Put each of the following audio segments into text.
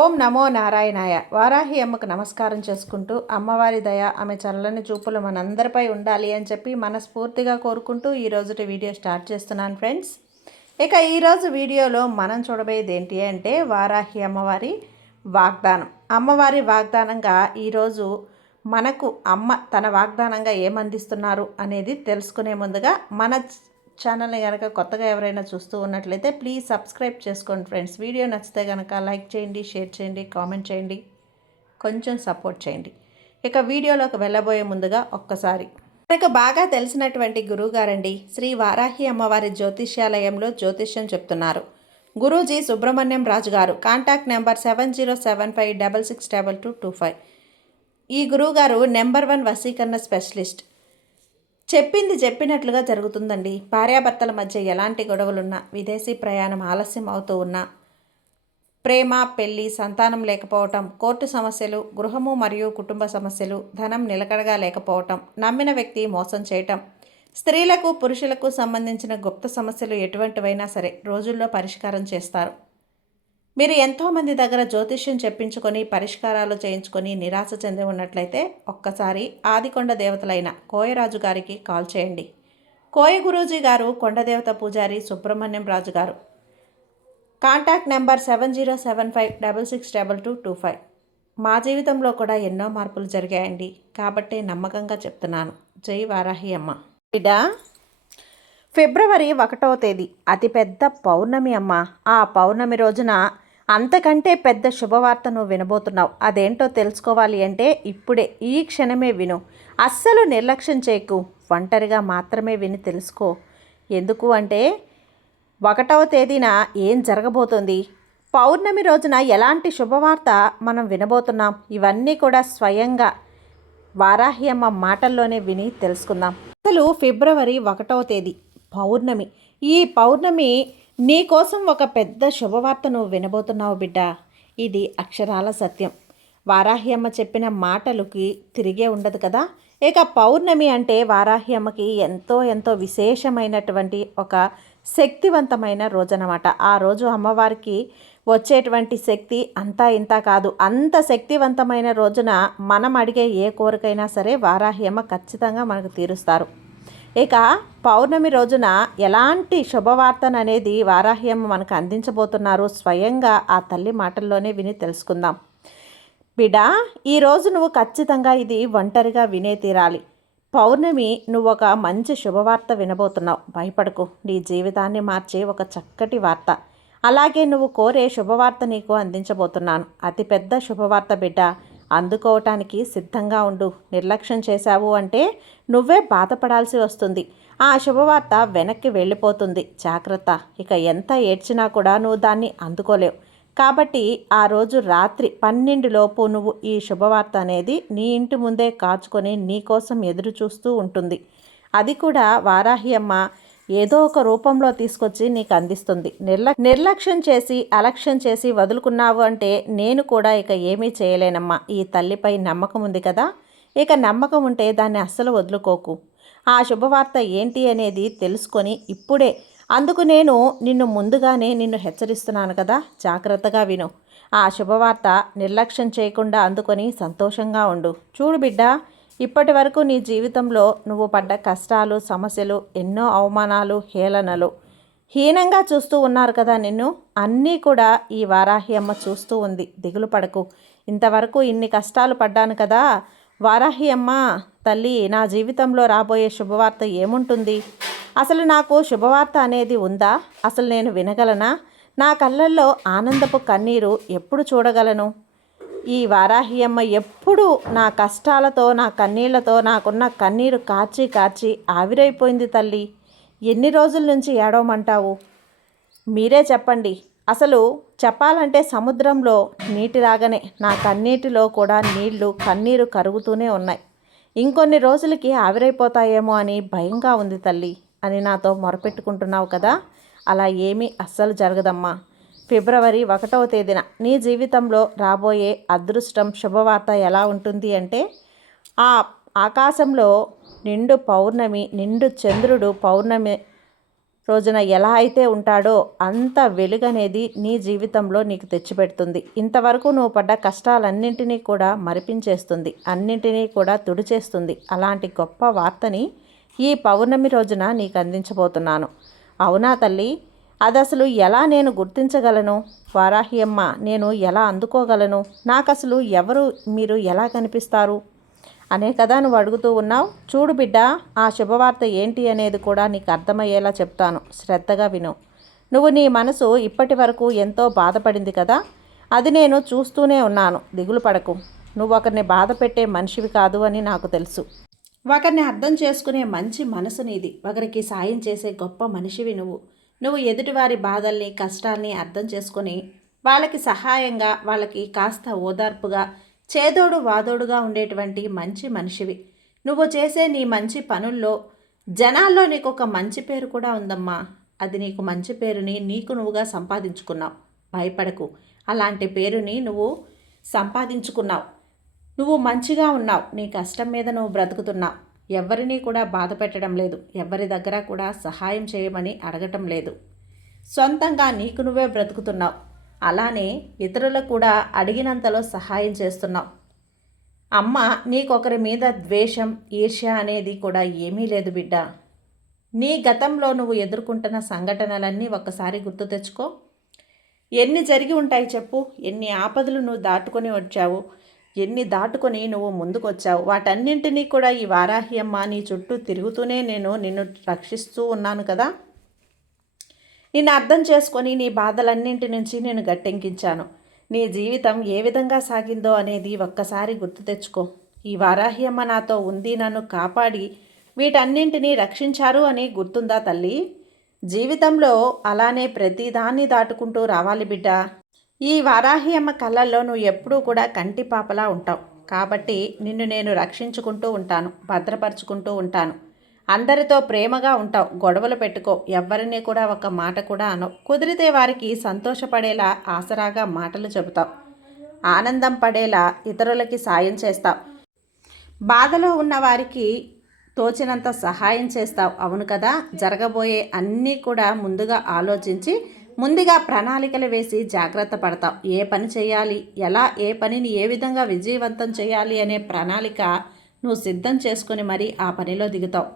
ఓం నమో నారాయణాయ. వారాహి అమ్మకు నమస్కారం చేసుకుంటూ అమ్మవారి దయ ఆమె చల్లని చూపులు మనందరిపై ఉండాలి అని చెప్పి మనస్ఫూర్తిగా కోరుకుంటూ ఈ వీడియో స్టార్ట్ చేస్తున్నాను ఫ్రెండ్స్. ఇక ఈరోజు వీడియోలో మనం చూడబోయేది ఏంటి అంటే వారాహి అమ్మవారి వాగ్దానం. అమ్మవారి వాగ్దానంగా ఈరోజు మనకు అమ్మ తన వాగ్దానంగా ఏమందిస్తున్నారు అనేది తెలుసుకునే ముందుగా మన ఛానల్ని కనుక కొత్తగా ఎవరైనా చూస్తూ ఉన్నట్లయితే ప్లీజ్ సబ్స్క్రైబ్ చేసుకోండి ఫ్రెండ్స్. వీడియో నచ్చితే కనుక లైక్ చేయండి షేర్ చేయండి కామెంట్ చేయండి. కొంచెం సపోర్ట్ చేయండి. ఇక వీడియోలోకి వెళ్ళబోయే ముందుగా ఒక్కసారి. మనకు బాగా తెలిసినటువంటి గురువుగారండి శ్రీ వారాహి అమ్మవారి జ్యోతిష్యాలయంలో జ్యోతిష్యం చెప్తున్నారు. Guruji Subrahmanyam Raju garu contact number seven zero seven five double six double two two five. ఈ గురువుగారు నెంబర్ వన్ వసీకరణ స్పెషలిస్ట్. చెప్పింది చెప్పినట్లుగా జరుగుతుందండి. భార్యాభర్తల మధ్య ఎలాంటి గొడవలున్నా విదేశీ ప్రయాణం ఆలస్యం అవుతూ ఉన్నా ప్రేమ పెళ్ళి సంతానం లేకపోవటం కోర్టు సమస్యలు గృహము మరియు కుటుంబ సమస్యలు ధనం నిలకడగా లేకపోవటం నమ్మిన వ్యక్తి మోసం చేయటం స్త్రీలకు పురుషులకు సంబంధించిన గుప్త సమస్యలు ఎటువంటివైనా సరే రోజుల్లో పరిష్కారం చేస్తారు. మీరు ఎంతోమంది దగ్గర జ్యోతిష్యం చెప్పించుకొని పరిష్కారాలు చేయించుకొని నిరాశ చెంది ఉన్నట్లయితే ఒక్కసారి ఆదికొండ దేవతలైన కోయరాజు గారికి కాల్ చేయండి. కోయ గురూజీ గారు కొండదేవత పూజారి Subrahmanyam Raju garu. Contact number seven zero seven five double six double two two five. మా జీవితంలో కూడా ఎన్నో మార్పులు జరిగాయండి. కాబట్టి నమ్మకంగా చెప్తున్నాను. జై వారాహి అమ్మ. బిడ్డా ఫిబ్రవరి ఒకటవ తేదీ. అతిపెద్ద పౌర్ణమి అమ్మ. ఆ పౌర్ణమి రోజున అంతకంటే పెద్ద శుభవార్త నువ్వు వినబోతున్నావు. అదేంటో తెలుసుకోవాలి అంటే ఇప్పుడే ఈ క్షణమే విను. అస్సలు నిర్లక్ష్యం చేయకు. ఒంటరిగా మాత్రమే విని తెలుసుకో. ఎందుకు అంటే ఒకటవ తేదీన ఏం జరగబోతుంది? పౌర్ణమి రోజున ఎలాంటి శుభవార్త మనం వినబోతున్నాం? ఇవన్నీ కూడా స్వయంగా వారాహి అమ్మ మాటల్లోనే విని తెలుసుకుందాం. అసలు ఫిబ్రవరి ఒకటవ తేదీ పౌర్ణమి. ఈ పౌర్ణమి నీ కోసం ఒక పెద్ద శుభవార్త నువ్వు వినబోతున్నావు బిడ్డ. ఇది అక్షరాల సత్యం. వారాహి అమ్మ చెప్పిన మాటలకి తిరిగే ఉండదు కదా? ఇక పౌర్ణమి అంటే వారాహి అమ్మకి ఎంతో ఎంతో విశేషమైనటువంటి ఒక శక్తివంతమైన రోజనమాట. ఆ రోజు అమ్మవారికి వచ్చేటువంటి శక్తి అంతా ఇంత కాదు. అంత శక్తివంతమైన రోజున మనం అడిగే ఏ కోరికైనా సరే వారాహి అమ్మ ఖచ్చితంగా మనకు తీరుస్తారు. ఇక పౌర్ణమి రోజున ఎలాంటి శుభవార్తను అనేది వారాహ్యం మనకు అందించబోతున్నారు స్వయంగా ఆ తల్లి మాటల్లోనే విని తెలుసుకుందాం. బిడా ఈరోజు నువ్వు ఖచ్చితంగా ఇది ఒంటరిగా వినే తీరాలి. పౌర్ణమి నువ్వు ఒక మంచి శుభవార్త వినబోతున్నావు. భయపడకు. నీ జీవితాన్ని మార్చే ఒక చక్కటి వార్త. అలాగే నువ్వు కోరే శుభవార్త నీకు అందించబోతున్నాను. అతిపెద్ద శుభవార్త బిడ్డ అందుకోవటానికి సిద్ధంగా ఉండు. నిర్లక్ష్యం చేశావు అంటే నువ్వే బాధపడాల్సి వస్తుంది. ఆ శుభవార్త వెనక్కి వెళ్ళిపోతుంది. జాగ్రత్త. ఇక ఎంత ఏడ్చినా కూడా నువ్వు దాన్ని అందుకోలేవు. కాబట్టి ఆ రోజు రాత్రి పన్నెండులోపు నువ్వు ఈ శుభవార్త అనేది నీ ఇంటి ముందే కాచుకొని నీ కోసం ఎదురు చూస్తూ ఉంటుంది. అది కూడా వారాహి అమ్మ ఏదో ఒక రూపంలో తీసుకొచ్చి నీకు అందిస్తుంది. నిర్ల నిర్లక్ష్యం చేసి అలక్ష్యం చేసి వదులుకున్నావు అంటే నేను కూడా ఇక ఏమీ చేయలేనమ్మా. ఈ తల్లిపై నమ్మకం ఉంది కదా? ఇక నమ్మకం ఉంటే దాన్ని అస్సలు వదులుకోకు. ఆ శుభవార్త ఏంటి అనేది తెలుసుకొని ఇప్పుడే. అందుకు నేను నిన్ను ముందుగానే నిన్ను హెచ్చరిస్తున్నాను కదా? జాగ్రత్తగా విను. ఆ శుభవార్త నిర్లక్ష్యం చేయకుండా అందుకొని సంతోషంగా ఉండు. చూడు బిడ్డ ఇప్పటి వరకు నీ జీవితంలో నువ్వు పడ్డ కష్టాలు సమస్యలు ఎన్నో అవమానాలు హేళనలు హీనంగా చూస్తూ ఉన్నారు కదా నిన్ను. అన్నీ కూడా ఈ వారాహి అమ్మ చూస్తూ ఉంది. దిగులు పడకు. ఇంతవరకు ఇన్ని కష్టాలు పడ్డాను కదా. వారాహి అమ్మ తల్లి నా జీవితంలో రాబోయే శుభవార్త ఏముంటుంది? అసలు నాకు శుభవార్త అనేది ఉందా? అసలు నేను వినగలనా? నా కళ్ళల్లో ఆనందపు కన్నీరు ఎప్పుడు చూడగలను? ఈ వారాహియమ్మ ఎప్పుడు నా కష్టాలతో నా కన్నీళ్ళతో నాకున్న కన్నీరు కార్చి కార్చి ఆవిరైపోయింది తల్లి. ఎన్ని రోజుల నుంచి ఏడవమంటావు? మీరే చెప్పండి. అసలు చెప్పాలంటే సముద్రంలో నీటి రాగానే నా కన్నీటిలో కూడా నీళ్ళు కన్నీరు కరుగుతూనే ఉన్నాయి. ఇంకొన్ని రోజులకి ఆవిరైపోతాయేమో అని భయంగా ఉంది తల్లి అని నాతో మొరపెట్టుకుంటున్నావు కదా? అలా ఏమీ అస్సలు జరగదమ్మా. ఫిబ్రవరి ఒకటవ తేదీన నీ జీవితంలో రాబోయే అదృష్టం శుభవార్త ఎలా ఉంటుంది అంటే ఆ ఆకాశంలో నిండు పౌర్ణమి నిండు చంద్రుడు పౌర్ణమి రోజున ఎలా అయితే ఉంటాడో అంత వెలుగనేది నీ జీవితంలో నీకు తెచ్చిపెడుతుంది. ఇంతవరకు నువ్వు పడ్డ కష్టాలన్నింటినీ కూడా మరిపించేస్తుంది అన్నింటినీ కూడా తుడిచేస్తుంది. అలాంటి గొప్ప వార్తని ఈ పౌర్ణమి రోజున నీకు అందించబోతున్నాను. అవునా తల్లి? అది అసలు ఎలా నేను గుర్తించగలను? వారాహి అమ్మ నేను ఎలా అందుకోగలను? నాకు అసలు ఎవరు మీరు ఎలా కనిపిస్తారు? అనే కదా నువ్వు అడుగుతూ ఉన్నావు. చూడు బిడ్డ ఆ శుభవార్త ఏంటి అనేది కూడా నీకు అర్థమయ్యేలా చెప్తాను. శ్రద్ధగా విను. నువ్వు నీ మనసు ఇప్పటి వరకు ఎంతో బాధపడింది కదా? అది నేను చూస్తూనే ఉన్నాను. దిగులు పడకు. నువ్వు ఒకరిని బాధ పెట్టే మనిషివి కాదు అని నాకు తెలుసు. ఒకరిని అర్థం చేసుకునే మంచి మనసు నీది. ఒకరికి సాయం చేసే గొప్ప మనిషివి నువ్వు. నువ్వు ఎదుటివారి బాధల్ని కష్టాల్ని అర్థం చేసుకొని వాళ్ళకి సహాయంగా వాళ్ళకి కాస్త ఓదార్పుగా చేదోడు వాదోడుగా ఉండేటువంటి మంచి మనిషివి. నువ్వు చేసే నీ మంచి పనుల్లో జనాల్లో నీకు ఒక మంచి పేరు కూడా ఉందమ్మా. అది నీకు మంచి పేరుని నీకు నువ్వుగా సంపాదించుకున్నావు. భయపడకు. అలాంటి పేరుని నువ్వు సంపాదించుకున్నావు. నువ్వు మంచిగా ఉన్నావు. నీ కష్టం మీద నువ్వు బ్రతుకుతున్నావు. ఎవరినీ కూడా బాధ పెట్టడం లేదు. ఎవరి దగ్గర కూడా సహాయం చేయమని అడగటం లేదు. సొంతంగా నీకు నువ్వే బ్రతుకుతున్నావు. అలానే ఇతరులకు కూడా అడిగినంతలో సహాయం చేస్తున్నావు. అమ్మ నీకొకరి మీద ద్వేషం ఈర్ష్య అనేది కూడా ఏమీ లేదు బిడ్డ. నీ గతంలో నువ్వు ఎదుర్కొంటున్న సంఘటనలన్నీ ఒక్కసారి గుర్తు తెచ్చుకో. ఎన్ని జరిగి ఉంటాయి చెప్పు? ఎన్ని ఆపదలు నువ్వు దాటుకొని వచ్చావు? ఎన్ని దాటుకొని నువ్వు ముందుకొచ్చావు? వాటన్నింటినీ కూడా ఈ వారాహి అమ్మ నీ చుట్టూ తిరుగుతూనే నేను నిన్ను రక్షిస్తూ ఉన్నాను కదా? నిన్ను అర్థం చేసుకొని నీ బాధలన్నింటి నుంచి నేను గట్టెంకించాను. నీ జీవితం ఏ విధంగా సాగిందో అనేది ఒక్కసారి గుర్తు తెచ్చుకో. ఈ వారాహి అమ్మ నాతో ఉంది నన్ను కాపాడి వీటన్నింటినీ రక్షించారు అని గుర్తుందా తల్లి? జీవితంలో అలానే ప్రతిదాన్ని దాటుకుంటూ రావాలి బిడ్డ. ఈ వారాహి అమ్మ కళ్ళల్లో నువ్వు ఎప్పుడూ కూడా కంటి పాపలా ఉంటావు. కాబట్టి నిన్ను నేను రక్షించుకుంటూ ఉంటాను భద్రపరుచుకుంటూ ఉంటాను. అందరితో ప్రేమగా ఉంటావు గొడవలు పెట్టుకో ఎవరిని కూడా ఒక మాట కూడా అనవు. కుదిరితే వారికి సంతోషపడేలా ఆసరాగా మాటలు చెబుతావు. ఆనందం పడేలా ఇతరులకి సాయం చేస్తావు. బాధలో ఉన్న వారికి తోచినంత సహాయం చేస్తావు. అవును కదా? జరగబోయే అన్నీ కూడా ముందుగా ఆలోచించి ముందుగా ప్రణాళికలు వేసి జాగ్రత్త పడతాం. ఏ పని చేయాలి? ఎలా? ఏ పనిని ఏ విధంగా విజయవంతం చేయాలి అనే ప్రణాళిక నువ్వు సిద్ధం చేసుకొని మరీ ఆ పనిలో దిగుతావు.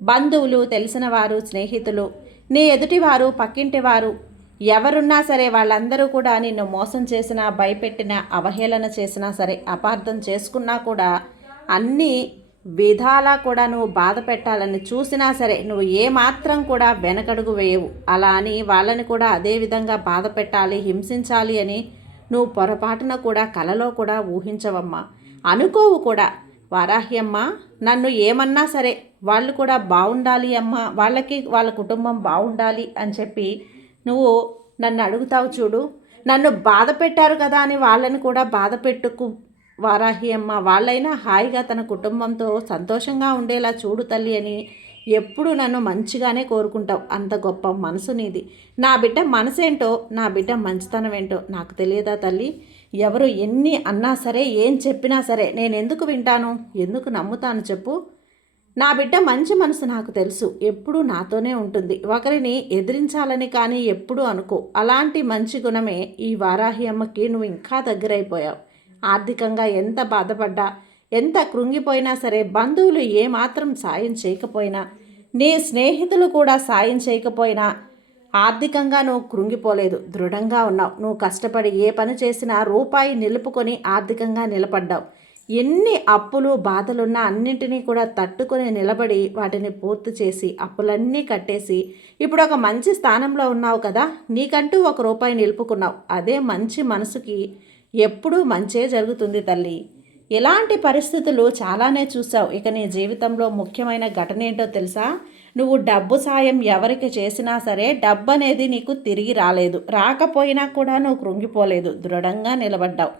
బంధువులు తెలిసిన వారు స్నేహితులు నీ ఎదుటివారు పక్కింటివారు ఎవరున్నా సరే వాళ్ళందరూ కూడా నిన్ను మోసం చేసినా భయపెట్టినా అవహేళన చేసినా సరే అపార్థం చేసుకున్నా కూడా అన్నీ విధాలా కూడా నువ్వు బాధ పెట్టాలని చూసినా సరే నువ్వు ఏమాత్రం కూడా వెనకడుగు వేయవు. అలా అని వాళ్ళని కూడా అదే విధంగా బాధ పెట్టాలి హింసించాలి అని నువ్వు పొరపాటున కూడా కలలో కూడా ఊహించవమ్మా. అనుకోవు కూడా. వారాహి అమ్మ నన్ను ఏమన్నా సరే వాళ్ళు కూడా బాగుండాలి అమ్మ. వాళ్ళకి వాళ్ళ కుటుంబం బాగుండాలి అని చెప్పి నువ్వు నన్ను అడుగుతావు చూడు. నన్ను బాధ పెట్టారు కదా అని వాళ్ళని కూడా బాధ పెట్టుకు వారాహి అమ్మ వాళ్ళైనా హాయిగా తన కుటుంబంతో సంతోషంగా ఉండేలా చూడు తల్లి అని ఎప్పుడు నన్ను మంచిగానే కోరుకుంటావు. అంత గొప్ప మనసు నీది. నా బిడ్డ మనసేంటో నా బిడ్డ మంచితనం ఏంటో నాకు తెలియదా తల్లి? ఎవరు ఎన్ని అన్నా సరే ఏం చెప్పినా సరే నేను ఎందుకు వింటాను? ఎందుకు నమ్ముతాను చెప్పు? నా బిడ్డ మంచి మనసు నాకు తెలుసు. ఎప్పుడూ నాతోనే ఉంటుంది. ఒకరిని ఎదిరించాలని కానీ ఎప్పుడూ అనుకో. అలాంటి మంచి గుణమే ఈ వారాహి అమ్మకి నువ్వు ఇంకా దగ్గరైపోయావు. ఆర్థికంగా ఎంత బాధపడ్డా ఎంత కృంగిపోయినా సరే బంధువులు ఏమాత్రం సాయం చేయకపోయినా నీ స్నేహితులు కూడా సాయం చేయకపోయినా ఆర్థికంగా నువ్వు కృంగిపోలేదు దృఢంగా ఉన్నావు. నువ్వు కష్టపడి ఏ పని చేసినా రూపాయి నిలుపుకొని ఆర్థికంగా నిలబడ్డావు. ఎన్ని అప్పులు బాధలున్నా అన్నింటినీ కూడా తట్టుకొని నిలబడి వాటిని పూర్తి చేసి అప్పులన్నీ కట్టేసి ఇప్పుడు ఒక మంచి స్థానంలో ఉన్నావు కదా నీకంటూ ఒక రూపాయి నిలుపుకున్నావు. అదే మంచి మనసుకి ఎప్పుడూ మంచే జరుగుతుంది తల్లి. ఇలాంటి పరిస్థితులు చాలానే చూసావు ఇక నీ జీవితంలో ముఖ్యమైన ఘటన ఏంటో తెలుసా? నువ్వు డబ్బు సాయం ఎవరికి చేసినా సరే డబ్బు అనేది నీకు తిరిగి రాలేదు. రాకపోయినా కూడా నువ్వు కృంగిపోలేదు. దృఢంగా నిలబడ్డావు.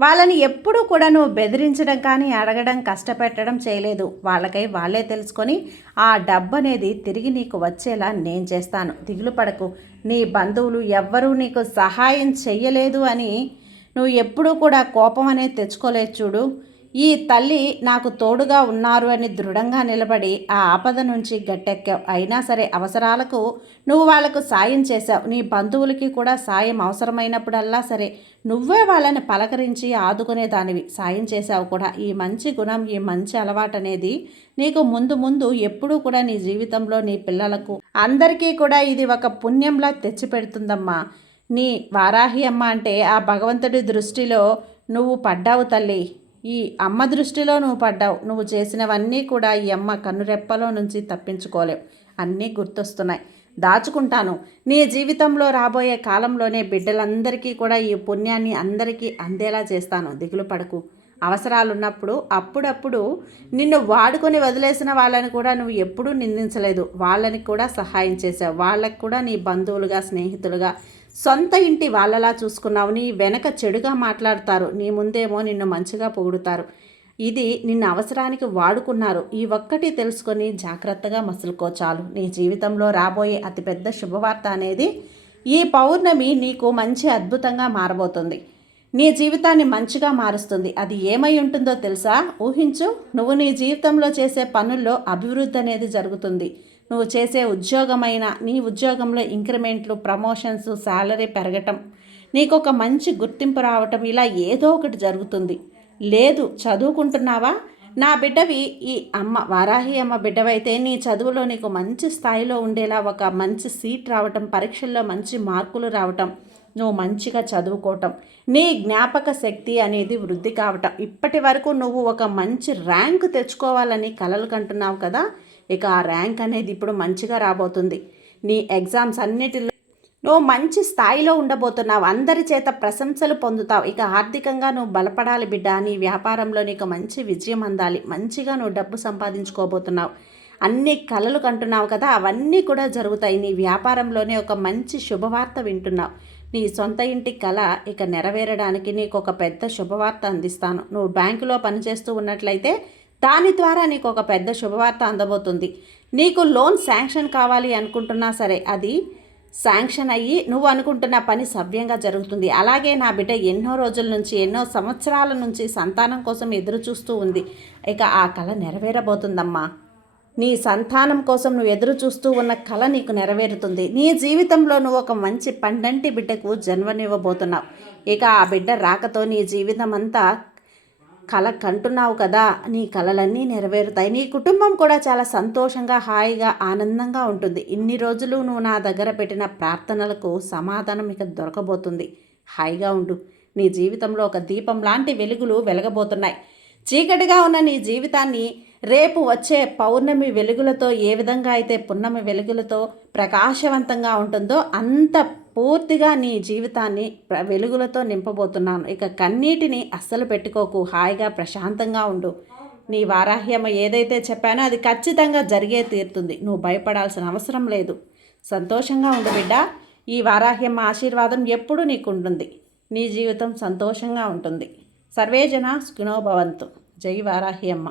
వాళ్ళని ఎప్పుడూ కూడా నువ్వు బెదిరించడం కానీ అడగడం కష్టపెట్టడం చేయలేదు. వాళ్ళకై వాళ్ళే తెలుసుకొని ఆ డబ్బు అనేది తిరిగి నీకు వచ్చేలా నేను చేస్తాను. దిగులు పడకు. నీ బంధువులు ఎవ్వరూ నీకు సహాయం చెయ్యలేదు అని నువ్వు ఎప్పుడూ కూడా కోపం అనేది తెచ్చుకోలేదు చూడు. ఈ తల్లి నాకు తోడుగా ఉన్నారు అని దృఢంగా నిలబడి ఆ ఆపద నుంచి గట్టెక్కావు. అయినా సరే అవసరాలకు నువ్వు వాళ్ళకు సాయం చేశావు. నీ బంధువులకి కూడా సాయం అవసరమైనప్పుడల్లా సరే నువ్వే వాళ్ళని పలకరించి ఆదుకునే దానివి. సాయం చేశావు కూడా. ఈ మంచి గుణం ఈ మంచి అలవాటు అనేది నీకు ముందు ముందు ఎప్పుడూ కూడా నీ జీవితంలో నీ పిల్లలకు అందరికీ కూడా ఇది ఒక పుణ్యంలా తెచ్చిపెడుతుందమ్మా. నీ వారాహి అమ్మ అంటే ఆ భగవంతుడి దృష్టిలో నువ్వు పడ్డావు తల్లి. ఈ అమ్మ దృష్టిలో నువ్వు పడ్డావు. నువ్వు చేసినవన్నీ కూడా ఈ అమ్మ కన్నురెప్పలో నుంచి తప్పించుకోలేవు. అన్నీ గుర్తొస్తున్నాయి. దాచుకుంటాను. నీ జీవితంలో రాబోయే కాలంలోనే బిడ్డలందరికీ కూడా ఈ పుణ్యాన్ని అందరికీ అందేలా చేస్తాను. దిగులు పడకు. అవసరాలు ఉన్నప్పుడు అప్పుడప్పుడు నిన్ను వాడుకొని వదిలేసిన వాళ్ళని కూడా నువ్వు ఎప్పుడూ నిందించలేదు. వాళ్ళని కూడా సహాయం చేసావు వాళ్ళకి కూడా నీ బంధువులుగా స్నేహితులుగా సొంత ఇంటి వాళ్ళలా చూసుకున్నావు నీ వెనక చెడుగా మాట్లాడతారు. నీ ముందేమో నిన్ను మంచిగా పొగుడుతారు. ఇది నిన్ను అవసరానికి వాడుకున్నారు. ఈ ఒక్కటి తెలుసుకొని జాగ్రత్తగా మసులుకో చాలు. నీ జీవితంలో రాబోయే అతిపెద్ద శుభవార్త అనేది ఈ పౌర్ణమి నీకు మంచి అద్భుతంగా మారబోతుంది. నీ జీవితాన్ని మంచిగా మారుస్తుంది. అది ఏమై ఉంటుందో తెలుసా? ఊహించు. నువ్వు నీ జీవితంలో చేసే పనుల్లో అభివృద్ధి అనేది జరుగుతుంది. నువ్వు చేసే ఉద్యోగమైన నీ ఉద్యోగంలో ఇంక్రిమెంట్లు ప్రమోషన్స్ శాలరీ పెరగటం నీకు ఒక మంచి గుర్తింపు రావటం ఇలా ఏదో ఒకటి జరుగుతుంది. లేదు చదువుకుంటున్నావా? నా బిడ్డవి ఈ అమ్మ వారాహి అమ్మ బిడ్డవైతే నీ చదువులో నీకు మంచి స్థాయిలో ఉండేలా ఒక మంచి సీట్ రావటం పరీక్షల్లో మంచి మార్కులు రావటం నువ్వు మంచిగా చదువుకోవటం నీ జ్ఞాపక శక్తి అనేది వృద్ధి కావటం. ఇప్పటి వరకు నువ్వు ఒక మంచి ర్యాంక్ తెచ్చుకోవాలని కలలు కంటున్నావు కదా? ఇక ఆ ర్యాంక్ అనేది ఇప్పుడు మంచిగా రాబోతుంది. నీ ఎగ్జామ్స్ అన్నిటిలో నువ్వు మంచి స్థాయిలో ఉండబోతున్నావు. అందరి చేత ప్రశంసలు పొందుతావు. ఇక ఆర్థికంగా నువ్వు బలపడాలి బిడ్డ. నీ వ్యాపారంలో నీకు మంచి విజయం అందాలి. మంచిగా నువ్వు డబ్బు సంపాదించుకోబోతున్నావు. అన్ని కలలు కంటున్నావు కదా. అవన్నీ కూడా జరుగుతాయి. నీ వ్యాపారంలోనే ఒక మంచి శుభవార్త వింటున్నావు. నీ సొంత ఇంటి కళ ఇక నెరవేరడానికి నీకు ఒక పెద్ద శుభవార్త అందిస్తాను. నువ్వు బ్యాంకులో పనిచేస్తూ ఉన్నట్లయితే దాని ద్వారా నీకు ఒక పెద్ద శుభవార్త అందబోతుంది. నీకు లోన్ శాంక్షన్ కావాలి అనుకుంటున్నా సరే అది శాంక్షన్ అయ్యి నువ్వు అనుకుంటున్న పని సవ్యంగా జరుగుతుంది. అలాగే నా బిడ్డ ఎన్నో రోజుల నుంచి ఎన్నో సంవత్సరాల నుంచి సంతానం కోసం ఎదురు చూస్తూ ఉంది. ఇక ఆ కళ నెరవేరబోతుందమ్మా. నీ సంతానం కోసం నువ్వు ఎదురు చూస్తూ ఉన్న కళ నీకు నెరవేరుతుంది. నీ జీవితంలో నువ్వు ఒక మంచి పండంటి బిడ్డకు జన్మనివ్వబోతున్నావు. ఇక ఆ బిడ్డ రాకతో నీ జీవితం అంతా కళ కంటున్నావు కదా నీ కళలన్నీ నెరవేరుతాయి. నీ కుటుంబం కూడా చాలా సంతోషంగా హాయిగా ఆనందంగా ఉంటుంది. ఇన్ని రోజులు నువ్వు నా దగ్గర పెట్టిన ప్రార్థనలకు సమాధానం ఇక దొరకబోతుంది. హాయిగా ఉండు. నీ జీవితంలో ఒక దీపం లాంటి వెలుగులు వెలగబోతున్నాయి. చీకటిగా ఉన్న నీ జీవితాన్ని రేపు వచ్చే పౌర్ణమి వెలుగులతో ఏ విధంగా అయితే పున్నమి వెలుగులతో ప్రకాశవంతంగా ఉంటుందో అంత పూర్తిగా నీ జీవితాన్ని వెలుగులతో నింపబోతున్నాను. ఇక కన్నీటిని అస్సలు పెట్టుకోకు. హాయిగా ప్రశాంతంగా ఉండు. నీ వారాహ్యమ ఏదైతే చెప్పానో అది ఖచ్చితంగా జరిగే తీరుతుంది. నువ్వు భయపడాల్సిన అవసరం లేదు. సంతోషంగా ఉండు బిడ్డ. ఈ వారాహ్యమ్మ ఆశీర్వాదం ఎప్పుడూ నీకు ఉంటుంది నీ జీవితం సంతోషంగా ఉంటుంది. సర్వేజన సుఖినోభవంతు జై వారాహ్యమ్మ.